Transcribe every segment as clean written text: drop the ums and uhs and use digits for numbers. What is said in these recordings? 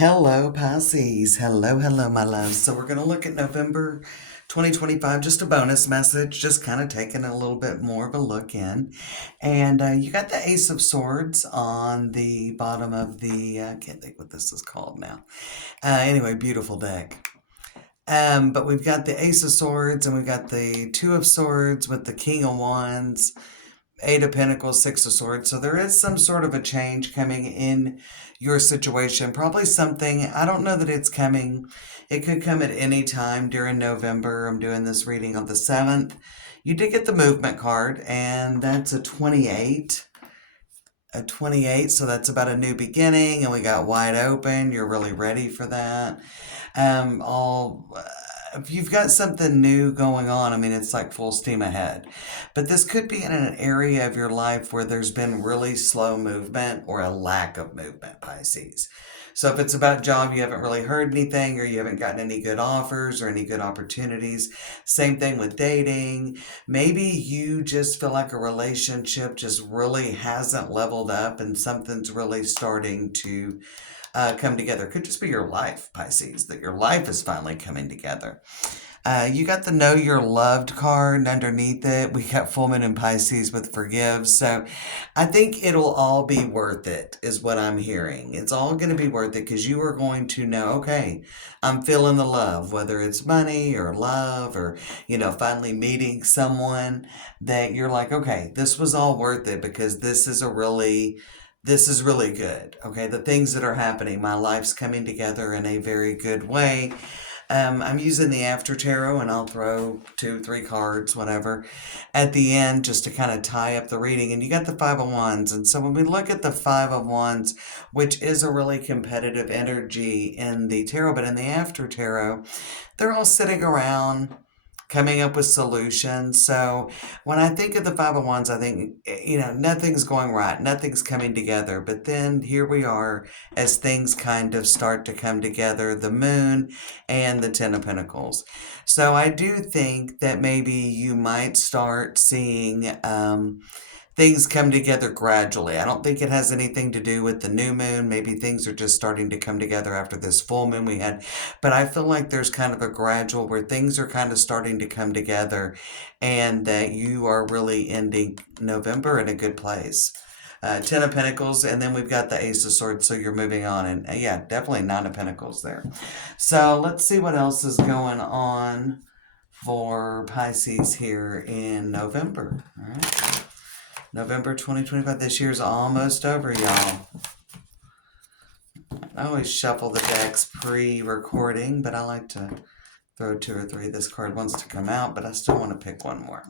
Hello, Pisces. Hello, my loves. So we're going to look at November 2025, just a bonus message, just kind of taking a little bit more of a look in. And you got the Ace of Swords on the bottom of the, I can't think what this is called now. Anyway, beautiful deck. But we've got the Ace of Swords and we've got the Two of Swords with the King of Wands, Eight of Pentacles, Six of Swords. So there is some sort of a change coming in your situation. Probably something, I don't know that it's coming. It could come at any time during November. I'm doing this reading on the 7th. You did get the movement card, and that's a 28. A 28, so that's about a new beginning, and we got wide open. You're really ready for that. If you've got something new going on, I mean, it's like full steam ahead. But this could be in an area of your life where there's been really slow movement or a lack of movement, Pisces. So if it's about job, you haven't really heard anything or you haven't gotten any good offers or any good opportunities. Same thing with dating. Maybe you just feel like a relationship just really hasn't leveled up and something's really starting to come together. It could just be your life, Pisces, that your life is finally coming together. You got the Know You're Loved card, and underneath it, we got Full Moon and Pisces with Forgive. So I think it'll all be worth it, is what I'm hearing. It's all going to be worth it because you are going to know, okay, I'm feeling the love, whether it's money or love or, finally meeting someone that you're like, okay, this was all worth it because this is really good. Okay, the things that are happening, my life's coming together in a very good way. I'm using the After Tarot, and I'll throw 2, 3 cards, whatever, at the end just to kind of tie up the reading. And you got the Five of Wands. And so when we look at the Five of Wands, which is a really competitive energy in the tarot, but in the After Tarot, they're all sitting around coming up with solutions. So when I think of the Five of Wands, I think, nothing's going right, nothing's coming together. But then here we are as things kind of start to come together, the Moon and the Ten of Pentacles. So I do think that maybe you might start seeing things come together gradually. I don't think it has anything to do with the new moon. Maybe things are just starting to come together after this full moon we had. But I feel like there's kind of a gradual where things are kind of starting to come together and that you are really ending November in a good place. Ten of Pentacles, and then we've got the Ace of Swords, so you're moving on. And yeah, definitely Nine of Pentacles there. So let's see what else is going on for Pisces here in November. All right. November 2025. This year's almost over, y'all. I always shuffle the decks pre-recording, but I like to throw 2 or 3. This card wants to come out, but I still want to pick one more.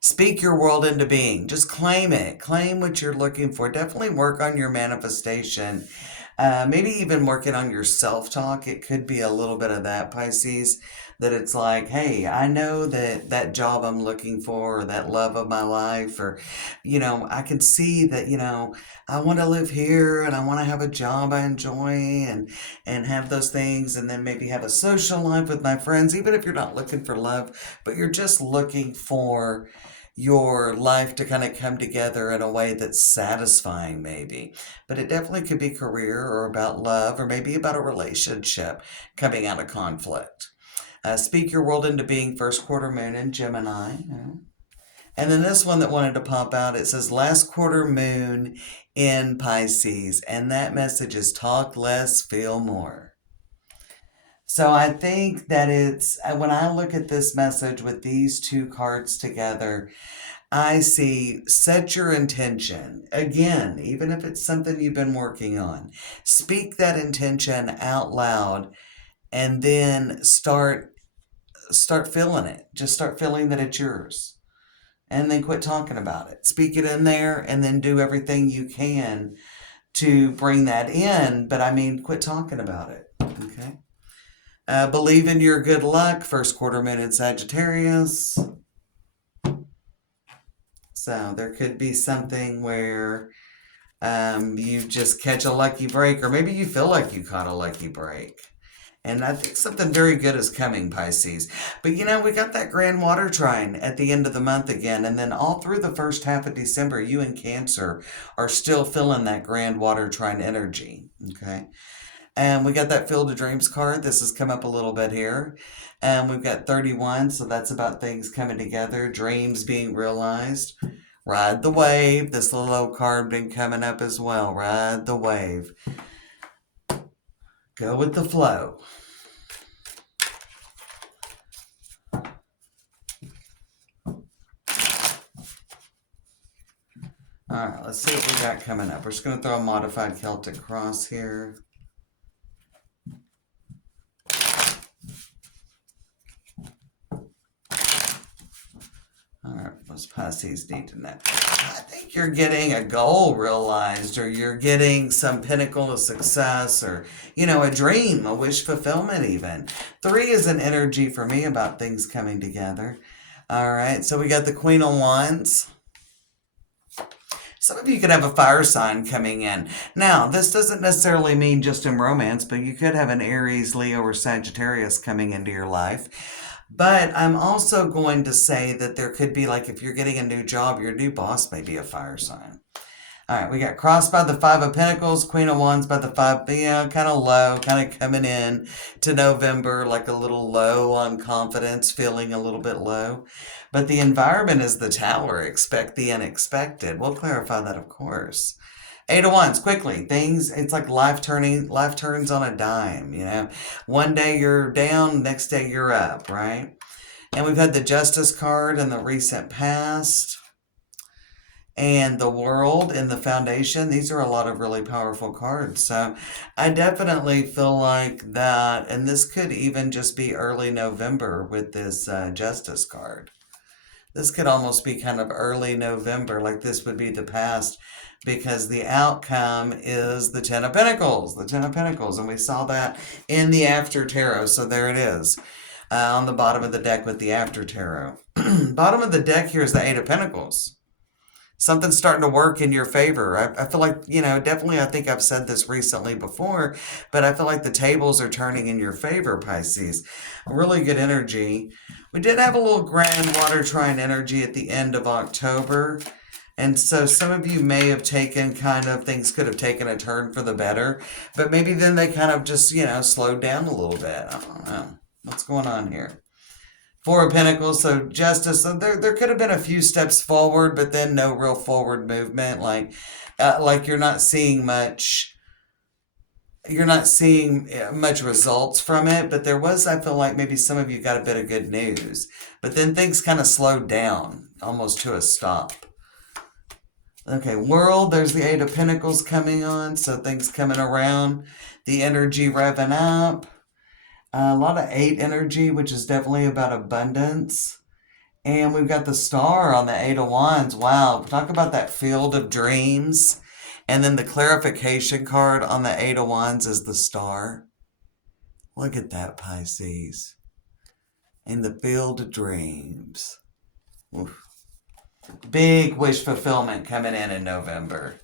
Speak your world into being. Just claim it. Claim what you're looking for. Definitely work on your manifestation. Maybe even working on your self-talk. It could be a little bit of that, Pisces, that it's like, hey, I know that job I'm looking for, or that love of my life, or, I can see that, I want to live here and I want to have a job I enjoy and have those things, and then maybe have a social life with my friends, even if you're not looking for love, but you're just looking for your life to kind of come together in a way that's satisfying, maybe. But it definitely could be career or about love or maybe about a relationship coming out of conflict. Speak your world into being, first quarter moon in Gemini. And then this one that wanted to pop out, it says last quarter moon in Pisces. And that message is talk less, feel more. So I think that when I look at this message with these 2 cards together, I see set your intention. Again, even if it's something you've been working on, speak that intention out loud and then start feeling it. Just start feeling that it's yours. And then quit talking about it. Speak it in there and then do everything you can to bring that in. But quit talking about it. Okay. Believe in your good luck, first quarter moon in Sagittarius. So there could be something where you just catch a lucky break, or maybe you feel like you caught a lucky break. And I think something very good is coming, Pisces. But you know, we got that grand water trine at the end of the month again. And then all through the first half of December, you and Cancer are still feeling that grand water trine energy. Okay. And we got that Field of Dreams card. This has come up a little bit here. And we've got 31. So that's about things coming together, dreams being realized. Ride the wave. This little old card been coming up as well. Ride the wave. Go with the flow. All right, let's see what we got coming up. We're just going to throw a modified Celtic cross here. All right, what's Pisces need to know? I think you're getting a goal realized, or you're getting some pinnacle of success, or, you know, a dream, a wish fulfillment even. 3 is an energy for me about things coming together. All right, so we got the Queen of Wands. Some of you could have a fire sign coming in. Now, this doesn't necessarily mean just in romance, but you could have an Aries, Leo, or Sagittarius coming into your life. But I'm also going to say that there could be, like, if you're getting a new job, your new boss may be a fire sign. All right, we got crossed by the 5 of Pentacles, Queen of Wands by the 5, you know, kind of low, kind of coming in to November, like a little low on confidence, feeling a little bit low. But the environment is the Tower. Expect the unexpected. We'll clarify that, of course. 8 of Wands, quickly. Things, it's like life turns on a dime, you know. One day you're down, next day you're up, right? And we've had the Justice card in the recent past. And the World in the Foundation. These are a lot of really powerful cards. So I definitely feel like that. And this could even just be early November with this Justice card. This could almost be kind of early November, like this would be the past, because the outcome is the 10 of Pentacles, the 10 of Pentacles. And we saw that in the After Tarot. So there it is on the bottom of the deck with the After Tarot. Bottom of the deck here is the 8 of Pentacles. Something's starting to work in your favor. I feel like, you know, definitely, I think I've said this recently before, but I feel like the tables are turning in your favor, Pisces. A really good energy. We did have a little grand water trine energy at the end of October. And so some of you may have taken kind of, things could have taken a turn for the better, but maybe then they kind of just, you know, slowed down a little bit. I don't know. What's going on here? 4 of Pentacles, so Justice. So there could have been a few steps forward, but then no real forward movement. Like you're not seeing much. You're not seeing much results from it. But there was, I feel like maybe some of you got a bit of good news. But then things kind of slowed down, almost to a stop. Okay, World. There's the 8 of Pentacles coming on, so things coming around. The energy revving up. A lot of 8 energy, which is definitely about abundance. And we've got the Star on the 8 of Wands. Wow, talk about that field of dreams. And then the clarification card on the 8 of Wands is the Star. Look at that, Pisces. In the field of dreams. Oof. Big wish fulfillment coming in November.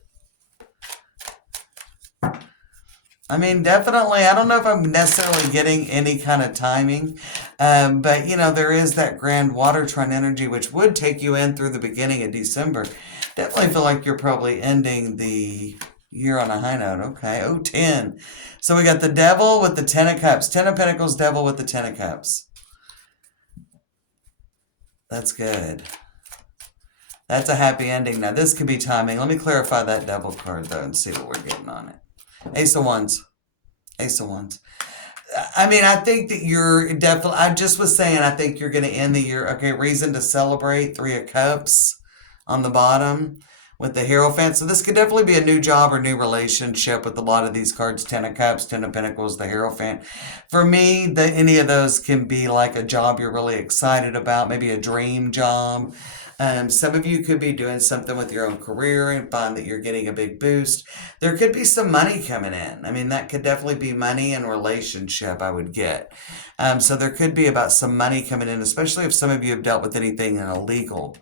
I mean, definitely, I don't know if I'm necessarily getting any kind of timing, but, you know, there is that grand water trine energy, which would take you in through the beginning of December. Definitely feel like you're probably ending the year on a high note. Okay, 10. So we got the Devil with the 10 of Cups. 10 of Pentacles, Devil with the 10 of Cups. That's good. That's a happy ending. Now, this could be timing. Let me clarify that Devil card, though, and see what we're getting on it. Ace of Wands. Ace of Wands. I mean, I think that you're definitely, I just was saying, I think you're going to end the year. Okay, reason to celebrate. 3 of Cups on the bottom with the Hierophant. So this could definitely be a new job or new relationship with a lot of these cards. 10 of Cups, 10 of Pentacles, the Hierophant. For me, any of those can be like a job you're really excited about, maybe a dream job. Some of you could be doing something with your own career and find that you're getting a big boost. There could be some money coming in. I mean, that could definitely be money and relationship, I would get. So there could be about some money coming in, especially if some of you have dealt with anything in a legal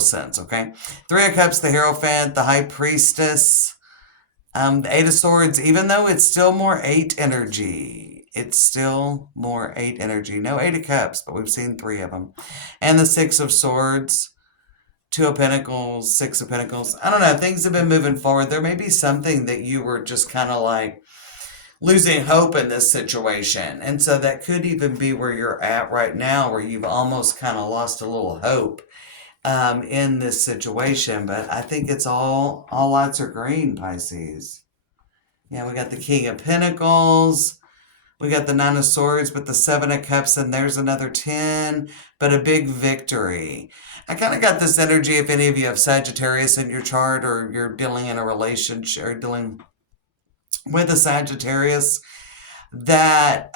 sense, okay? 3 of Cups, the Hierophant, the High Priestess, the 8 of Swords, even though it's still more 8 energy. it's still more 8 energy. No 8 of Cups, but we've seen 3 of them. And the 6 of Swords, 2 of Pentacles, 6 of Pentacles. I don't know. Things have been moving forward. There may be something that you were just kind of like losing hope in this situation. And so that could even be where you're at right now, where you've almost kind of lost a little hope in this situation. But I think it's all lights are green, Pisces. Yeah, we got the King of Pentacles. We got the 9 of Swords, but the 7 of Cups, and there's another 10, but a big victory. I kind of got this energy, if any of you have Sagittarius in your chart, or you're dealing in a relationship, or dealing with a Sagittarius, that,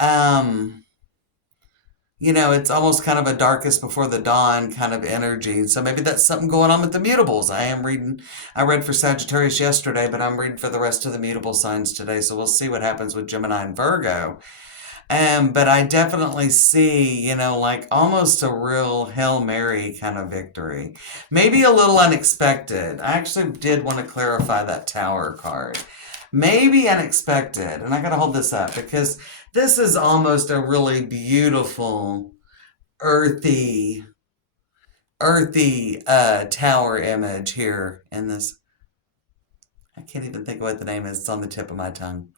it's almost kind of a darkest before the dawn kind of energy. So maybe that's something going on with the mutables. I read for Sagittarius yesterday, but I'm reading for the rest of the mutable signs today. So we'll see what happens with Gemini and Virgo. But I definitely see, like almost a real Hail Mary kind of victory. Maybe a little unexpected. I actually did want to clarify that Tower card. Maybe unexpected. And I got to hold this up because this is almost a really beautiful, earthy tower image here in this. I can't even think of what the name is. It's on the tip of my tongue.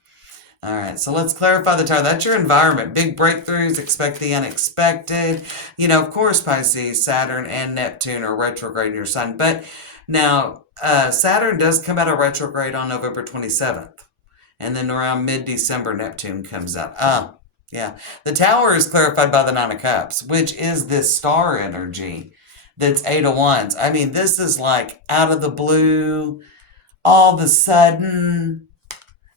All right, so let's clarify the tower. That's your environment. Big breakthroughs, expect the unexpected. Of course, Pisces, Saturn, and Neptune are retrograde in your sign. But now, Saturn does come out of retrograde on November 27th. And then around mid-December, Neptune comes up. Yeah. The tower is clarified by the 9 of Cups, which is this star energy that's 8 of Wands. I mean, this is like out of the blue, all of a sudden,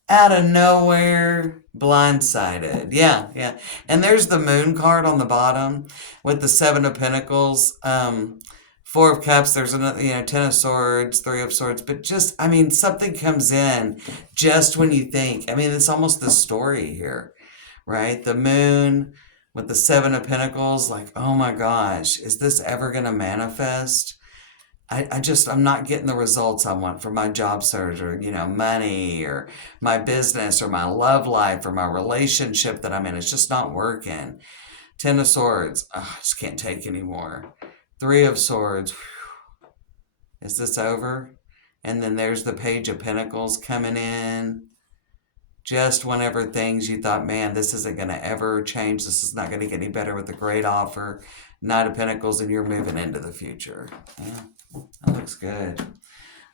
out of nowhere, blindsided. Yeah. And there's the Moon card on the bottom with the 7 of Pentacles, 4 of Cups, there's another, 10 of Swords, 3 of Swords, but just, something comes in just when you think, it's almost the story here, right? The Moon with the 7 of Pentacles, like, oh my gosh, is this ever going to manifest? I'm not getting the results I want for my job search or, money or my business or my love life or my relationship that I'm in. It's just not working. 10 of Swords, I just can't take anymore. 3 of Swords, whew. Is this over? And then there's the Page of Pentacles coming in. Just whenever things you thought, man, this isn't going to ever change. This is not going to get any better with a great offer. Knight of Pentacles, and you're moving into the future. Yeah, that looks good.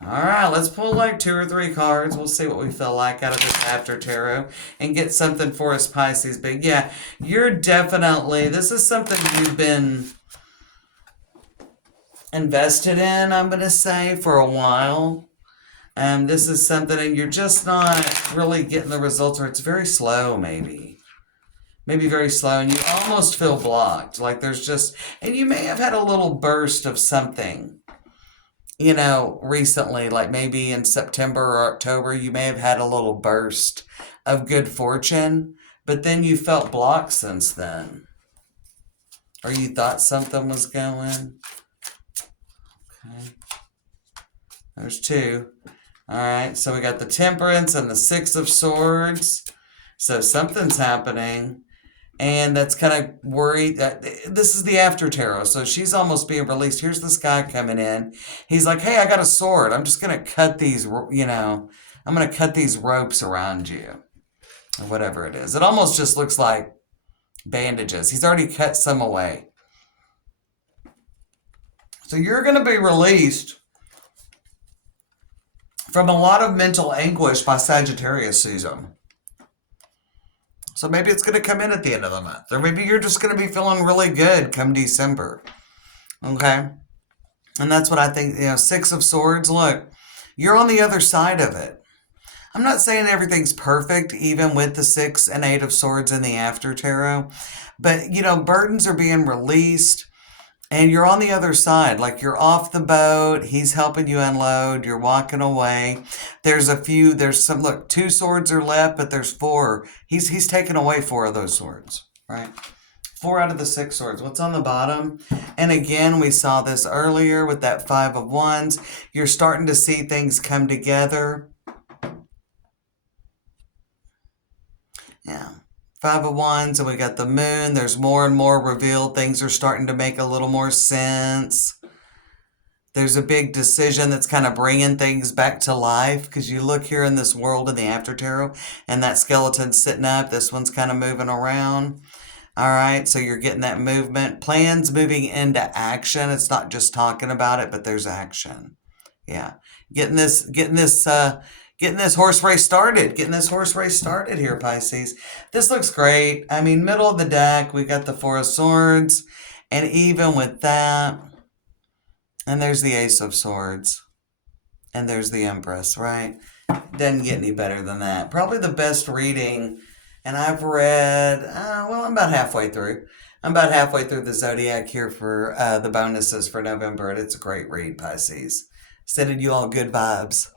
All right, let's pull like 2 or 3 cards. We'll see what we feel like out of this after tarot and get something for us, Pisces. But yeah, this is something you've been invested in, I'm going to say, for a while. This is something and you're just not really getting the results, or it's very slow maybe very slow, and you almost feel blocked, like there's just, and you may have had a little burst of something, recently, like maybe in September or October, you may have had a little burst of good fortune, but then you felt blocked since then, or you thought something was going. Okay. There's 2. All right, so we got the Temperance and the 6 of Swords. So something's happening, and that's kind of worried. This is the after tarot, so she's almost being released. Here's this guy coming in. He's like, hey, I got a sword. I'm just going to cut these, I'm going to cut these ropes around you, or whatever it is. It almost just looks like bandages. He's already cut some away. So you're going to be released from a lot of mental anguish by Sagittarius season. So maybe it's going to come in at the end of the month. Or maybe you're just going to be feeling really good come December. Okay? And that's what I think. 6 of Swords, look, you're on the other side of it. I'm not saying everything's perfect, even with the 6 and 8 of Swords in the after tarot. But, burdens are being released. And you're on the other side, like you're off the boat, he's helping you unload, you're walking away. There's 2 swords are left, but there's 4. He's taken away 4 of those swords, right? 4 out of the 6 swords. What's on the bottom? And again, we saw this earlier with that 5 of Wands. You're starting to see things come together. Yeah. Five of Wands, and we got the Moon. There's more and more revealed. Things are starting to make a little more sense. There's a big decision that's kind of bringing things back to life, because you look here in this world in the after tarot, and that skeleton's sitting up. This one's kind of moving around. All right, so you're getting that movement. Plans moving into action. It's not just talking about it, but there's action. Yeah, getting this horse race started. Getting this horse race started here, Pisces. This looks great. I mean, middle of the deck, we got the Four of Swords, and even with that, and there's the Ace of Swords, and there's the Empress, right? Doesn't get any better than that. Probably the best reading, and I've read, well, I'm about halfway through. I'm about halfway through the Zodiac here for the bonuses for November, and it's a great read, Pisces. Sending you all good vibes.